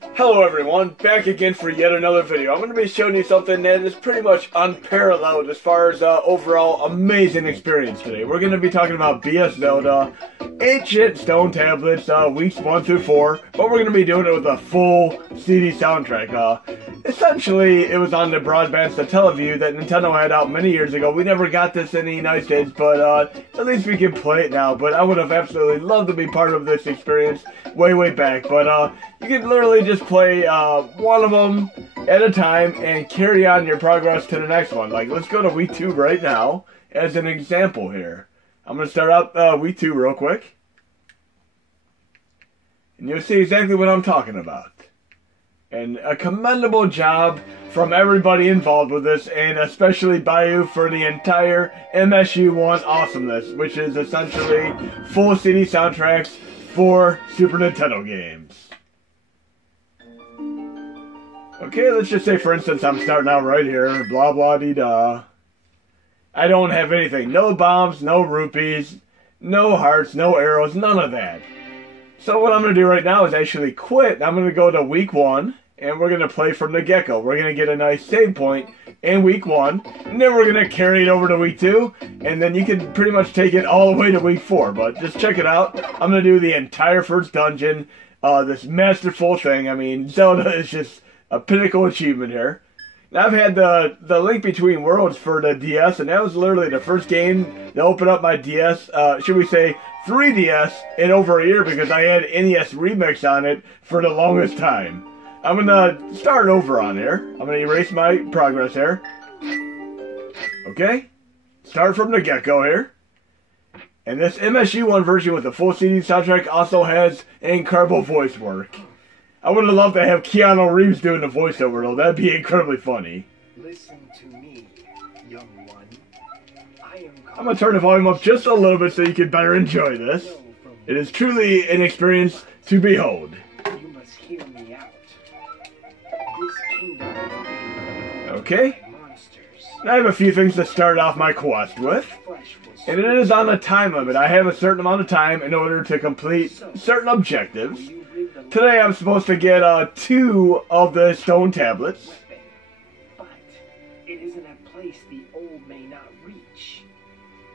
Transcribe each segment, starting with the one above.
Hello everyone, back again for yet another video. I'm going to be showing you something that is pretty much unparalleled as far as overall amazing experience today. We're going to be talking about BS Zelda, Ancient Stone Tablets, weeks 1 through 4, but we're going to be doing it with a full CD soundtrack. Essentially, it was on the broadband Satellaview that Nintendo had out many years ago. We never got this in the United States, but at least we can play it now. But I would have absolutely loved to be part of this experience way back. But you can literally just play one of them at a time and carry on your progress to the next one. Like, let's go to Wii 2 right now as an example here. I'm going to start out Wii 2 real quick. And you'll see exactly what I'm talking about. And a commendable job from everybody involved with this, and especially Bayou for the entire MSU1 awesomeness, which is essentially full CD soundtracks for Super Nintendo games. Okay, let's just say, for instance, I'm starting out right here, blah blah dee da. I don't have anything, no bombs, no rupees, no hearts, no arrows, none of that. So what I'm going to do right now is actually quit. I'm going to go to week 1, and we're going to play from the get-go. We're going to get a nice save point in week 1, and then we're going to carry it over to week 2, and then you can pretty much take it all the way to week 4. But just check it out. I'm going to do the entire first dungeon, this masterful thing. I mean, Zelda is just a pinnacle achievement here. Now, I've had the Link Between Worlds for the DS, and that was literally the first game to open up my DS, should we say 3DS, in over a year, because I had NES Remix on it for the longest time. I'm going to start over on here. I'm going to erase my progress here. Okay? Start from the get-go here. And this MSU1 version with the full CD soundtrack also has incredible voice work. I would have loved to have Keanu Reeves doing the voiceover, though. That'd be incredibly funny. Listen to me, young one. I'm going to turn the volume up just a little bit so you can better enjoy this. It is truly an experience to behold. You must hear me out. This kingdom okay. I have a few things to start off my quest with. And it is on a time limit. I have a certain amount of time in order to complete certain objectives. Today I'm supposed to get 2 of the stone tablets. But it isn't a place the old may not reach.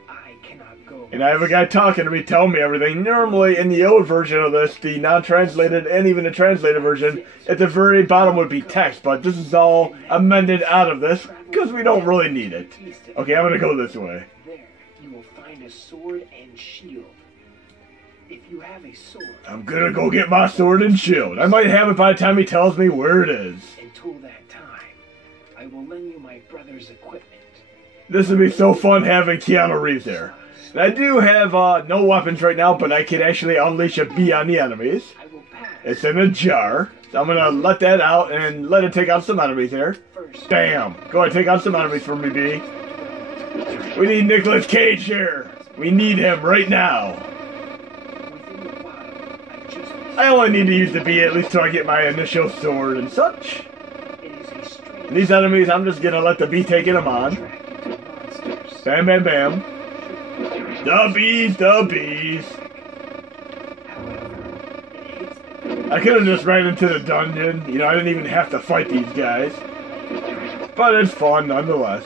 I cannot go. And I have a guy talking to me, telling me everything. Normally in the old version of this, the non-translated and even the translated version, at the very bottom would be text, but this is all amended out of this because we don't really need it. Okay, I'm gonna go this way. There you will find a sword and shield. If you have a sword, I'm gonna go get my sword and shield. I might have it by the time he tells me where it is. Until that time, I will lend you my brother's equipment. This would be so fun having Keanu Reeves there. And I do have no weapons right now, but I can actually unleash a bee on the enemies. I will pass. It's in a jar. So I'm gonna let that out and let it take out some enemies here. Bam! Go ahead, take out some enemies for me, bee. We need Nicolas Cage here. We need him right now. I only need to use the bee at least till I get my initial sword and such. And these enemies, I'm just gonna let the bee taking them on. Bam, bam, bam. The bees, the bees. I could have just ran into the dungeon. You know, I didn't even have to fight these guys. But it's fun nonetheless.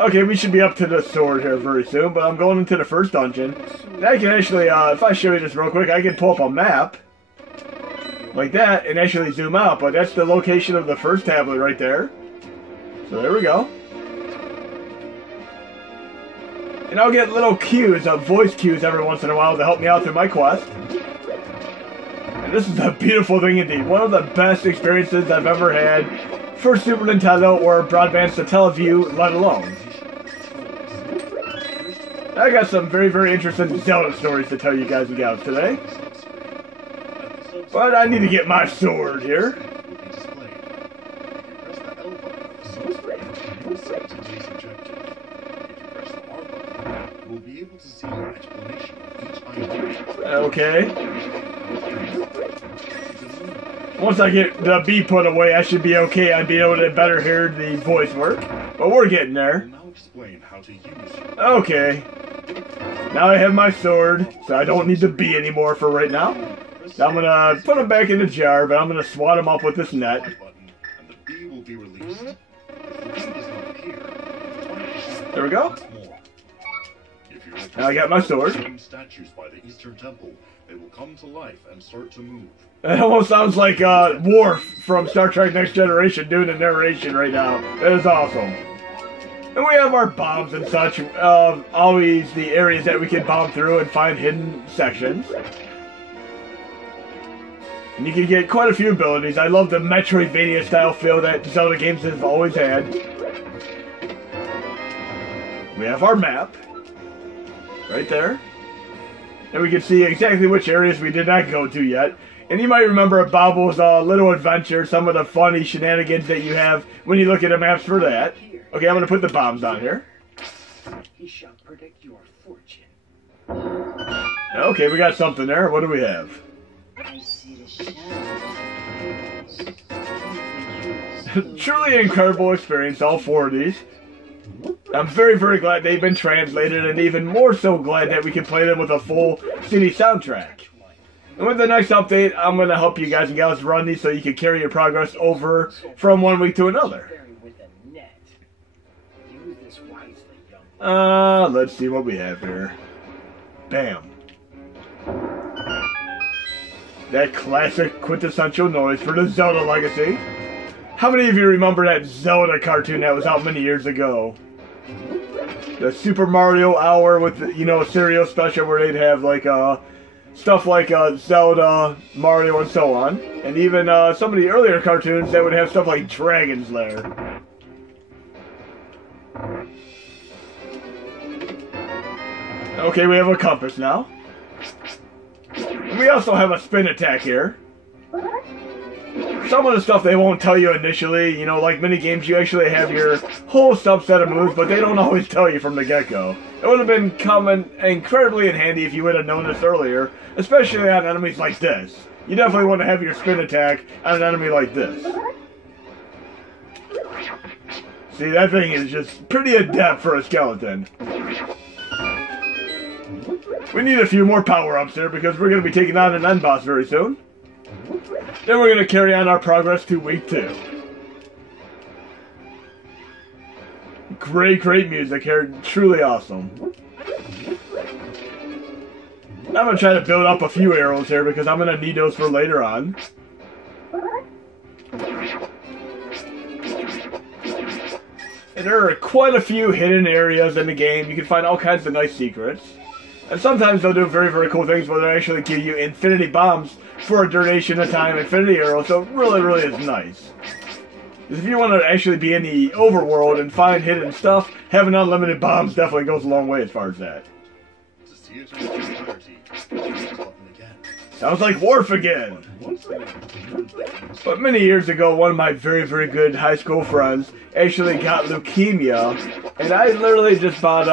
Okay, we should be up to the sword here very soon, but I'm going into the first dungeon. And I can actually, if I show you this real quick, I can pull up a map. Like that, and actually zoom out, but that's the location of the first tablet right there. So there we go. And I'll get little cues, voice cues every once in a while to help me out through my quest. And this is a beautiful thing indeed. One of the best experiences I've ever had for Super Nintendo or broadband Satellaview, let alone. I got some very interesting Zelda stories to tell you guys and gals today. But I need to get my sword here. Okay. Once I get the bee put away, I should be okay. I'd be able to better hear the voice work. But we're getting there. Okay. Now I have my sword, so I don't need the bee anymore for right now. Now I'm gonna put them back in the jar, but I'm gonna swat them up with this net. And the bee will be released. If the bee does not appear, There we go. if you Now I got my sword. statues by the Eastern Temple, they will come to life and start to move. It almost sounds like Worf from Star Trek Next Generation doing the narration right now. It is awesome. And we have our bombs and such, always the areas that we can bomb through and find hidden sections. And you can get quite a few abilities. I love the Metroidvania style feel that Zelda games have always had. We have our map. Right there. And we can see exactly which areas we did not go to yet. And you might remember Bobble's Little Adventure, some of the funny shenanigans that you have when you look at the maps for that. Okay, I'm going to put the bombs on here. He shall predict your fortune. Okay, we got something there. What do we have? I see the shadows. Truly incredible experience, all four of these. I'm very, very glad they've been translated, and even more so glad that we can play them with a full CD soundtrack. And with the next update, I'm going to help you guys and gals run these so you can carry your progress over from one week to another. Let's see what we have here. Bam. That classic quintessential noise for the Zelda legacy. How many of you remember that Zelda cartoon that was out many years ago? The Super Mario Hour with, a cereal special where they'd have, like, stuff like Zelda, Mario, and so on. And even some of the earlier cartoons that would have stuff like Dragon's Lair. Okay, we have a compass now. And we also have a spin attack here. Some of the stuff they won't tell you initially, like mini games, you actually have your whole subset of moves, but they don't always tell you from the get-go. It would have been incredibly handy if you would have known this earlier, especially on enemies like this. You definitely want to have your spin attack on an enemy like this. See, that thing is just pretty adept for a skeleton. We need a few more power-ups here because we're going to be taking on an end boss very soon. Then we're going to carry on our progress to week 2. Great, great music here. Truly awesome. I'm going to try to build up a few arrows here because I'm going to need those for later on. And there are quite a few hidden areas in the game. You can find all kinds of nice secrets. And sometimes they'll do very, very cool things where they'll actually give you infinity bombs for a duration of time, infinity arrows, so it really, really is nice. If you want to actually be in the overworld and find hidden stuff, having unlimited bombs definitely goes a long way as far as that. To see it in its entirety, press the button again. Sounds like Worf again! But many years ago, one of my very, very good high school friends actually got leukemia, and I literally just bought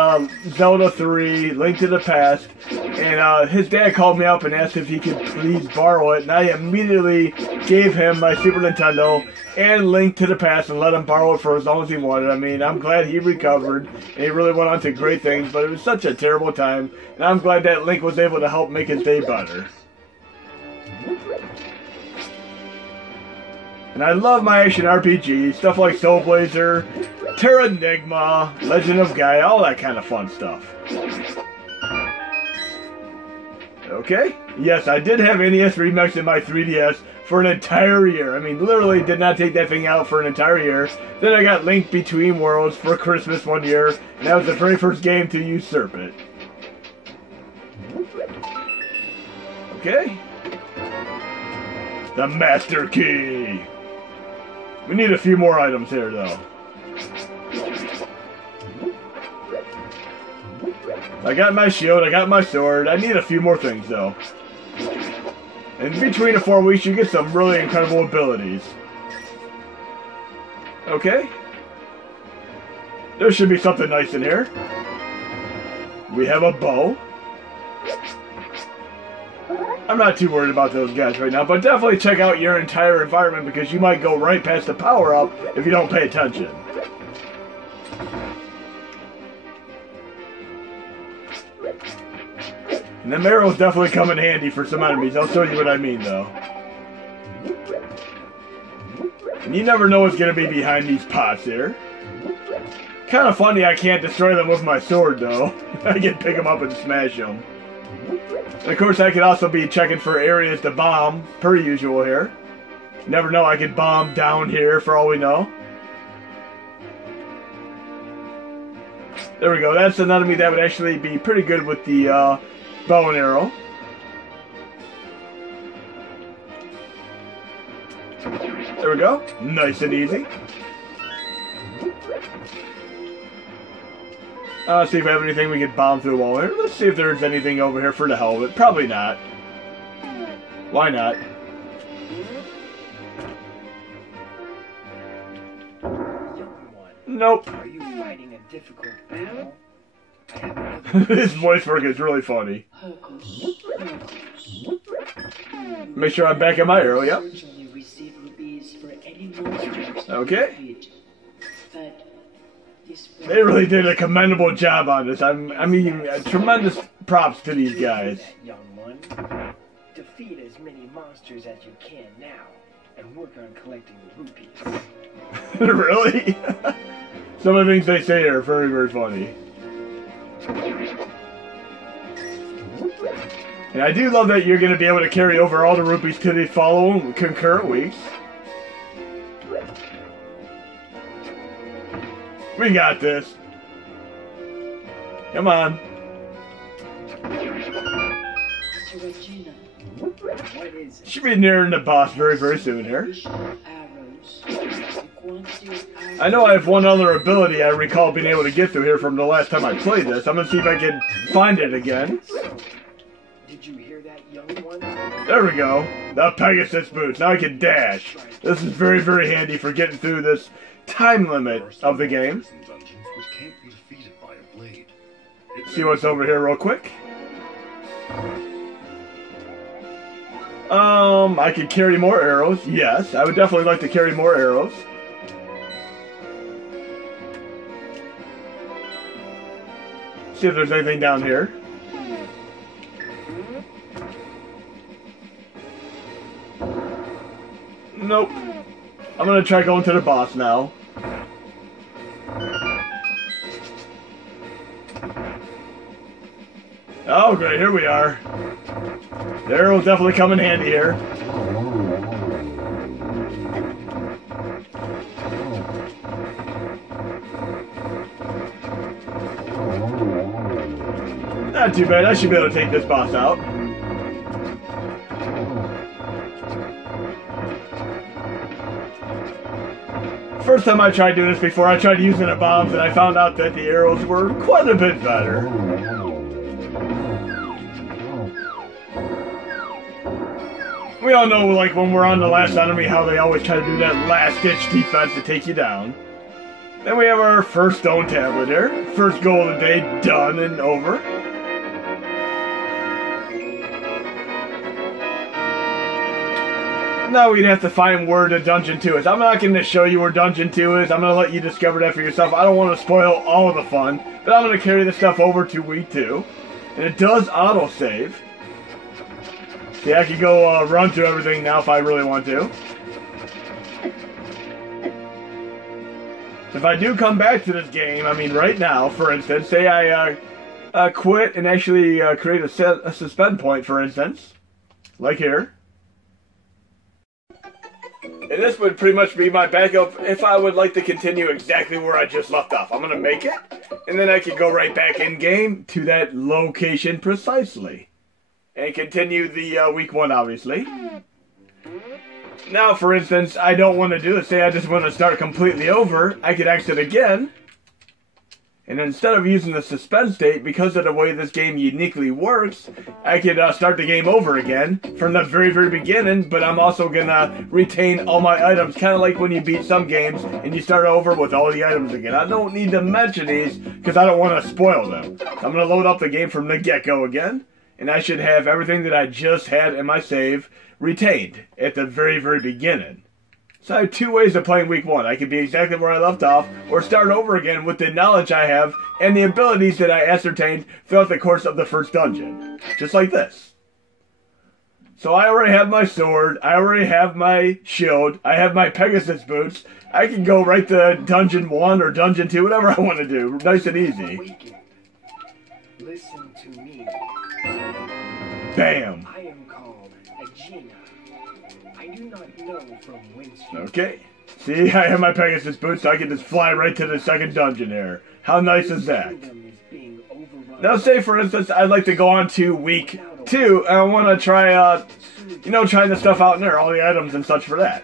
Zelda 3, Link to the Past, and his dad called me up and asked if he could please borrow it, and I immediately gave him my Super Nintendo and Link to the Past and let him borrow it for as long as he wanted. I mean, I'm glad he recovered, and he really went on to great things, but it was such a terrible time, and I'm glad that Link was able to help make his day better. And I love my action RPG, stuff like Soul Blazer, Terranigma, Legend of Gaia, all that kind of fun stuff. Okay, yes, I did have NES Remix in my 3DS for an entire year. I mean, literally did not take that thing out for an entire year. Then I got Link Between Worlds for Christmas one year, and that was the very first game to usurp it. Okay. The Master Key. We need a few more items here, though. I got my shield, I got my sword. I need a few more things, though. In between the 4 weeks, you get some really incredible abilities. Okay. There should be something nice in here. We have a bow. I'm not too worried about those guys right now, but definitely check out your entire environment because you might go right past the power-up if you don't pay attention. And them arrows definitely come in handy for some enemies. I'll show you what I mean, though. And you never know what's going to be behind these pots here. Kind of funny I can't destroy them with my sword, though. I can pick them up and smash them. And of course, I could also be checking for areas to bomb, per usual here. Never know, I could bomb down here for all we know. There we go, that's an enemy that would actually be pretty good with the bow and arrow. There we go, nice and easy. See if we have anything we can bomb through the wall here. Let's see if there's anything over here for the hell of it. Probably not. Why not? Nope. Are you fighting a difficult battle? His voice work is really funny. Make sure I'm back at my arrow, yep. Okay. They really did a commendable job on this. I mean, tremendous props to these guys. Young one, defeat as many monsters as you can now, and work on collecting rupees. Really? Some of the things they say are very, very funny. And I do love that you're going to be able to carry over all the rupees to the following concurrent weeks. We got this. Come on. What is it? Should be nearing the boss very, very soon here. I know I have one other ability I recall being able to get through here from the last time I played this. I'm going to see if I can find it again. Did you hear that, young one? There we go. The Pegasus boots. Now I can dash. This is very, very handy for getting through this time limit of the game. See what's over here real quick. I could carry more arrows. Yes, I would definitely like to carry more arrows. See if there's anything down here. Nope. I'm gonna try going to the boss now. Oh great, here we are. The arrows definitely come in handy here. Not too bad, I should be able to take this boss out. First time I tried doing this before, I tried using the bombs and I found out that the arrows were quite a bit better. We all know, like, when we're on the last enemy, how they always try to do that last-ditch defense to take you down. Then we have our first stone tablet here. First goal of the day done and over. Now we'd have to find where the Dungeon 2 is. I'm not going to show you where Dungeon 2 is. I'm going to let you discover that for yourself. I don't want to spoil all of the fun. But I'm going to carry this stuff over to Week 2. And it does autosave. See, I could go run through everything now if I really want to. If I do come back to this game, I mean right now, for instance, say I quit and actually create a suspend point, for instance. Like here. And this would pretty much be my backup if I would like to continue exactly where I just left off. I'm going to make it, and then I can go right back in-game to that location precisely. And continue the week 1, obviously. Now, for instance, I don't want to do this. Say I just want to start completely over. I could exit again. And instead of using the suspend state, because of the way this game uniquely works, I could start the game over again from the very, very beginning, but I'm also going to retain all my items, kind of like when you beat some games and you start over with all the items again. I don't need to mention these because I don't want to spoil them. I'm going to load up the game from the get-go again, and I should have everything that I just had in my save retained at the very, very beginning. So I have two ways of playing week 1. I can be exactly where I left off, or start over again with the knowledge I have and the abilities that I ascertained throughout the course of the first dungeon. Just like this. So I already have my sword, I already have my shield, I have my Pegasus boots. I can go right to Dungeon 1 or Dungeon 2, whatever I want to do. Nice and easy. Awaken. Listen to me. Bam! I am called Agena. I do not know from whence you Okay. See, I have my Pegasus boots, so I can just fly right to the second dungeon here. How nice is that? kingdom is being overrun. Now, say for instance, I'd like to go on to week 2, and I want to try, trying the stuff out in there, all the items and such for that.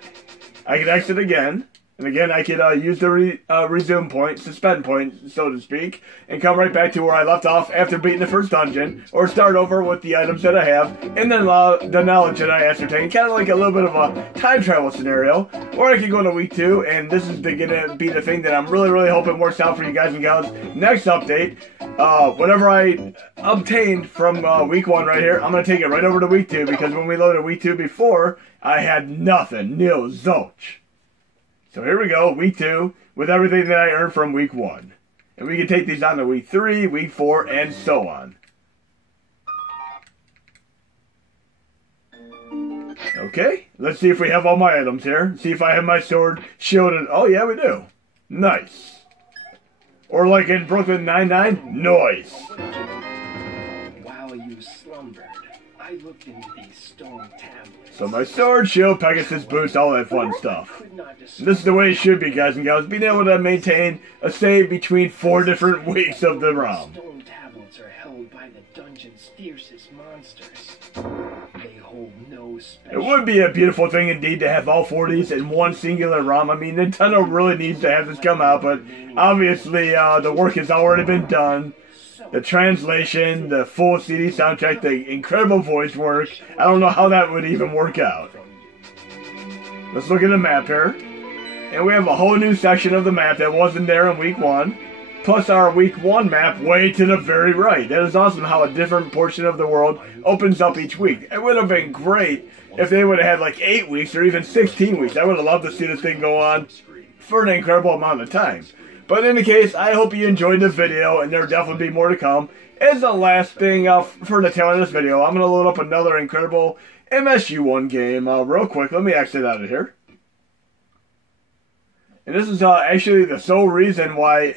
I could exit again, and again I could use the resume point, suspend point, so to speak, and come right back to where I left off after beating the first dungeon, or start over with the items that I have, and then the knowledge that I ascertained, kind of like a little bit of a time travel scenario. Or I could go to week 2, and this is gonna be the thing that I'm really, really hoping works out for you guys and gals. Next update, whatever I obtained from week 1 right here, I'm gonna take it right over to week 2, because when we loaded week 2 before, I had nothing, nil, zilch. So here we go, week 2, with everything that I earned from week 1. And we can take these on to week 3, week 4, and so on. Okay, let's see if we have all my items here. See if I have my sword, shield, and... oh yeah, we do. Nice. Or like in Brooklyn Nine-Nine, noise. While you slumbered, I looked into these stone tablets. So my sword, shield, Pegasus boots, all that fun stuff. This is the way it should be, guys and gals. Being able to maintain a save between 4 different weeks of the ROM. Stone tablets are held by the dungeon's fiercest monsters. They hold no It special... would be a beautiful thing indeed to have all 40s in one singular ROM. I mean, Nintendo really needs to have this come out, but obviously the work has already been done. The translation, the full CD soundtrack, the incredible voice work. I don't know how that would even work out. Let's look at the map here. And we have a whole new section of the map that wasn't there in week 1. Plus our week 1 map way to the very right. That is awesome how a different portion of the world opens up each week. It would have been great if they would have had like 8 weeks or even 16 weeks. I would have loved to see this thing go on for an incredible amount of time. But in any case, I hope you enjoyed this video, and there'll definitely be more to come. As the last thing for the tail of this video, I'm going to load up another incredible MSU1 game real quick. Let me exit out of here. And this is actually the sole reason why,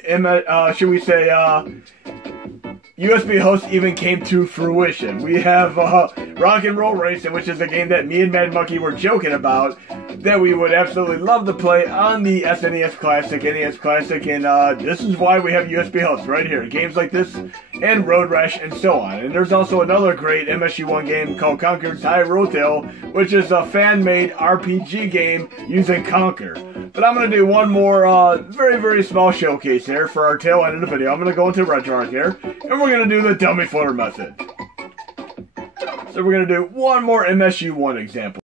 USB host even came to fruition. We have Rock and Roll Racing, which is a game that me and Mad Monkey were joking about, that we would absolutely love to play on the SNES Classic, NES Classic, and this is why we have USB hosts right here. Games like this, and Road Rash, and so on. And there's also another great MSU1 game called Conker's High Road Tale, which is a fan-made RPG game using Conker. But I'm going to do one more very, very small showcase here for our tail end of the video. I'm going to go into RetroArch here, and we're going to do the dummy footer method. So we're going to do one more MSU1 example.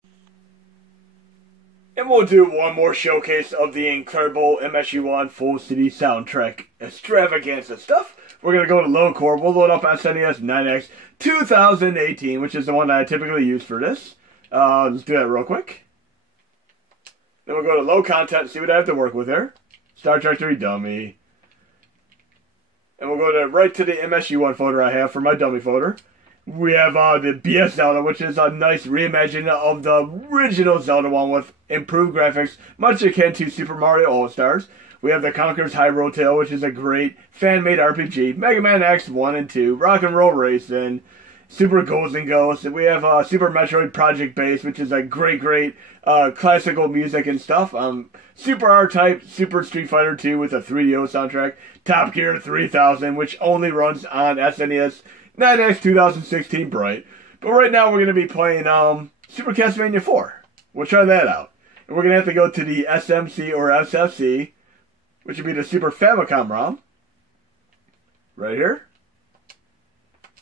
And we'll do one more showcase of the incredible MSU1 full CD soundtrack extravaganza stuff. We're going to go to load core. We'll load up SNES 9X 2018, which is the one that I typically use for this. Let's do that real quick. Then we'll go to low content, see what I have to work with here. Star Trek 3 dummy. And we'll go right to the MSU1 folder I have for my dummy folder. We have the BS Zelda, which is a nice reimagining of the original Zelda one with improved graphics, much akin to Super Mario All-Stars. We have the Conker's High Road Tale, which is a great fan-made RPG. Mega Man X 1 and 2, Rock and Roll Racing, Super Ghouls and Ghosts. And we have Super Metroid Project Base, which is a great classical music and stuff. Super R-Type, Super Street Fighter 2 with a 3DO soundtrack. Top Gear 3000, which only runs on SNES 9X 2016 Bright. But right now we're going to be playing Super Castlevania 4. We'll try that out. And we're going to have to go to the SMC or SFC, which would be the Super Famicom ROM. Right here.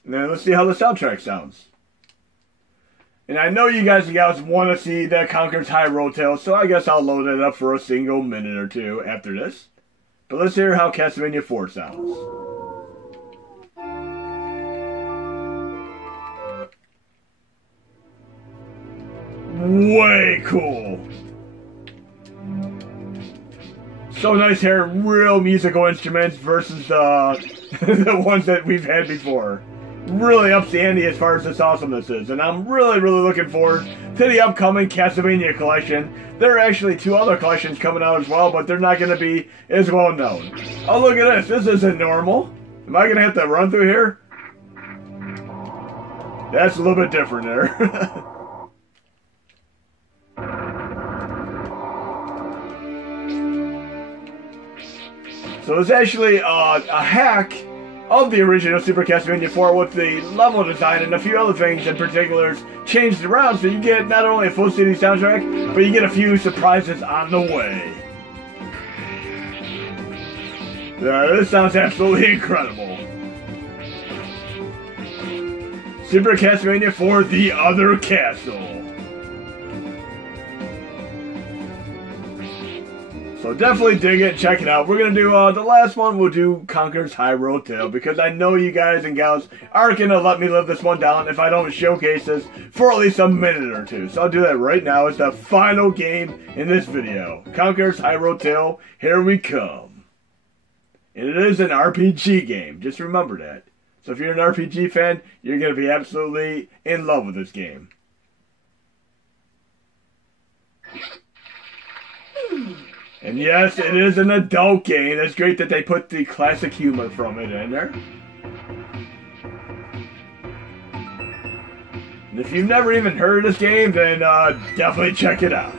And then let's see how the soundtrack sounds. And I know you guys and gals want to see that Conker's High Road Tale, so I guess I'll load it up for a single minute or two after this. But let's hear how Castlevania 4 sounds. Way cool. So nice hearing real musical instruments versus the ones that we've had before. Really ups the ante as far as this awesomeness is, and I'm really looking forward to the upcoming Castlevania collection. There are actually 2 other collections coming out as well, but they're not going to be as well known. Oh, look at this. This isn't normal. Am I going to have to run through here? That's a little bit different there. So it's actually a hack of the original Super Castlevania 4 with the level design and a few other things in particulars changed around, so you get not only a full CD soundtrack, but you get a few surprises on the way. This sounds absolutely incredible. Super Castlevania 4: The Other Castle. So definitely dig it, check it out. We're going to do, the last one, we'll do Conker's Hyrule Tale, because I know you guys and gals aren't going to let me live this one down if I don't showcase this for at least a minute or two. So I'll do that right now. It's the final game in this video. Conker's Hyrule Tale, here we come. And it is an RPG game, just remember that. So if you're an RPG fan, you're going to be absolutely in love with this game. And yes, it is an adult game. It's great that they put the classic humor from it in there. And if you've never even heard of this game, then definitely check it out.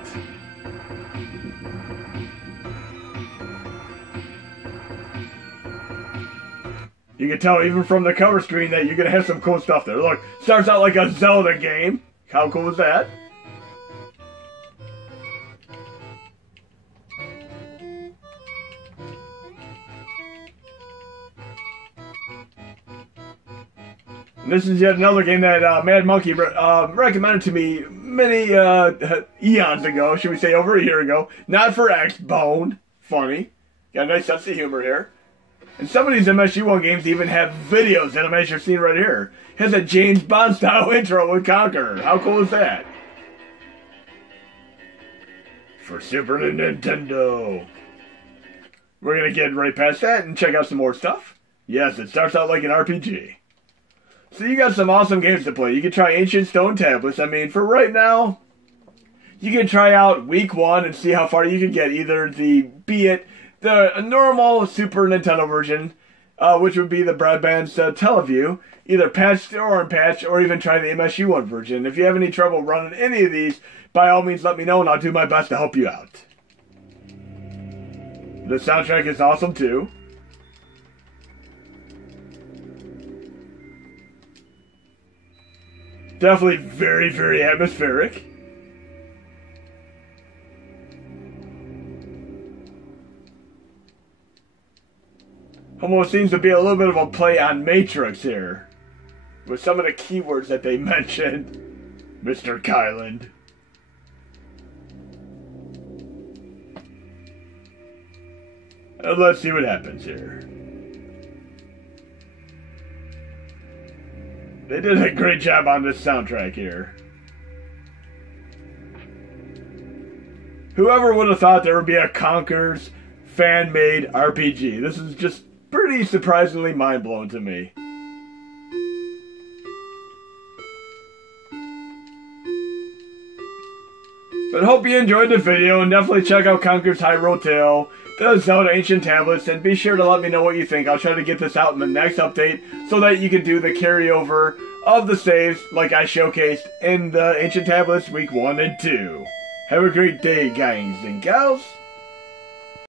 You can tell even from the cover screen that you're going to have some cool stuff there. Look, starts out like a Zelda game. How cool is that? And this is yet another game that Mad Monkey recommended to me many eons ago, should we say over a year ago. Not for X-Bone. Funny. Got a nice sense of humor here. And some of these MSU1 games even have videos in them, as you're seeing right here. It has a James Bond style intro with Conker. How cool is that? For Super Nintendo. We're going to get right past that and check out some more stuff. Yes, it starts out like an RPG. So you got some awesome games to play. You can try Ancient Stone Tablets. I mean, for right now, you can try out Week 1 and see how far you can get. Either the normal Super Nintendo version, which would be the Broadband's Teleview, either patched or unpatched, or even try the MSU1 version. If you have any trouble running any of these, by all means let me know and I'll do my best to help you out. The soundtrack is awesome too. Definitely very atmospheric. Almost seems to be a little bit of a play on Matrix here, with some of the keywords that they mentioned. Mr. Kyland. Let's see what happens here. They did a great job on this soundtrack here. Whoever would have thought there would be a Conker's fan-made RPG? This is just pretty surprisingly mind-blowing to me. But hope you enjoyed the video, and definitely check out Conker's Hyrule Tale, the Zelda Ancient Tablets, and be sure to let me know what you think. I'll try to get this out in the next update so that you can do the carryover of the saves like I showcased in the Ancient Tablets Week 1 and 2. Have a great day, guys and gals.